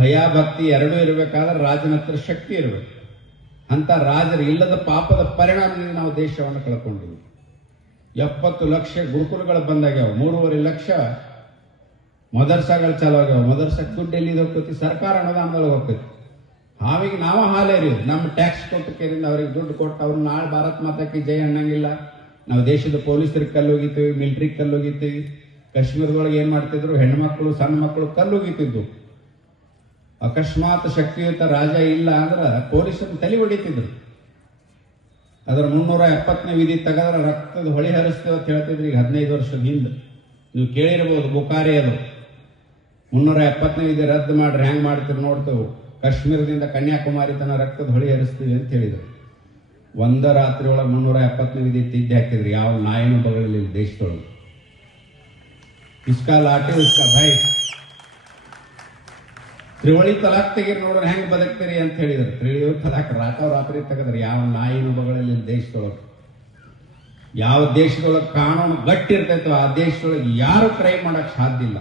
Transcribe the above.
ಭಯ ಭಕ್ತಿ ಎರಡೂ ಇರಬೇಕಾದ್ರೆ ರಾಜನ ಹತ್ರ ಶಕ್ತಿ ಇರಬೇಕು. ಅಂತ ರಾಜರು ಇಲ್ಲದ ಪಾಪದ ಪರಿಣಾಮದಿಂದ ನಾವು ದೇಶವನ್ನು ಕಳ್ಕೊಂಡಿವಿ. 70 ಲಕ್ಷ ಗುರುಕುಲಗಳು ಬಂದಾಗ್ಯಾವ, 3.5 ಲಕ್ಷ ಮದರ್ಸಾಗಳು ಚಾಲು ಆಗ್ಯಾವ. ಮದರ್ಸಕ್ಕೆ ದುಡ್ಡು ಎಲ್ಲಿದು ಹೋಗ್ತೈತಿ? ಸರ್ಕಾರ ಅನುದಾನದೊಳಗೆ ಹೋಗ್ತೈತಿ. ಹಾವಿಗೆ ನಾವು ಹಾಲೇರಿ ನಮ್ಮ ಟ್ಯಾಕ್ಸ್ ಕೊಟ್ಟು ಕೇರಿಂದ ಅವ್ರಿಗೆ ದುಡ್ಡು ಕೊಟ್ಟು ಅವ್ರು ನಾಳೆ ಭಾರತ್ ಮಾತಾಕಿ ಜೈ ಅನ್ನಂಗಿಲ್ಲ. ನಾವು ದೇಶದ ಪೊಲೀಸರಿಗೆ ಕಲ್ಲೋಗಿತೀವಿ, ಮಿಲಿಟರಿಗೆ ಕಲ್ಲೋಗಿತೀವಿ. ಕಾಶ್ಮೀರದೊಳಗೆ ಏನ್ ಮಾಡ್ತಿದ್ರು, ಹೆಣ್ಮಕ್ಳು ಸಣ್ಣ ಮಕ್ಕಳು ಕಲ್ಲೋಗಿತಿದ್ದು. ಅಕಸ್ಮಾತ್ ಶಕ್ತಿಯುತ ರಾಜ ಇಲ್ಲ ಅಂದ್ರೆ ಪೊಲೀಸರು ತಲೆ ಹೊಡಿತಿದ್ರು. ಅದರ 370ನೇ ವಿಧಿ ತೆಗೆದ್ರೆ ರಕ್ತದ ಹೊಳಿ ಹರಿಸ್ತೇವೆ ಅಂತ ಹೇಳ್ತಿದ್ರು. ಈಗ 15 ವರ್ಷದ ಹಿಂದೆ ನೀವು ಕೇಳಿರ್ಬೋದು, ಬುಕಾರಿ ಅದು 370ನೇ ವಿಧಿ ರದ್ದು ಮಾಡ್ರಿ, ಹೆಂಗ್ ಮಾಡ್ತೀರಿ ನೋಡ್ತೇವೆ. ಕಾಶ್ಮೀರದಿಂದ ಕನ್ಯಾಕುಮಾರಿ ತನ ರಕ್ತದ ಹೊಳಿ ಹರಿಸ್ತೀವಿ ಅಂತ ಹೇಳಿದ್ರು. ಒಂದ ರಾತ್ರಿ ಒಳಗೆ 370ನೇ ವಿಧಿ ತಿದ್ದಿ ಹಾಕಿದ್ರಿ. ಯಾವ ನಾಯಿನೂ ಬಗಳಿಲ್ಲ ದೇಶದೊಳಗೆ. ಇಸ್ಕಾ ಲಾಟಿ ಇಸ್ಕಾ ಭಾಯ್, ತ್ರಿವಳಿ ತಲಾಕ್ ತೆಗೀರಿ ನೋಡ್ರಿ ಹೆಂಗ್ ಬದುಕ್ತೀರಿ ಅಂತ ಹೇಳಿದ್ರು. ತ್ರಿವಳಿ ತಲಾಕ್ ರಾತ್ರಿ ತೆಗೆದ್ರಿ. ಯಾವ ನಾಯಿನೂ ಬಗಳಿಲ್ಲ ದೇಶದೊಳಗೆ. ಯಾವ ದೇಶದೊಳಗೆ ಕಾನೂನು ಗಟ್ಟಿ ಇರ್ತೈತೋ ಆ ದೇಶದೊಳಗೆ ಯಾರು ಕ್ರೈಮ್ ಮಾಡಕ್ ಸಾಧ್ಯ ಇಲ್ಲ.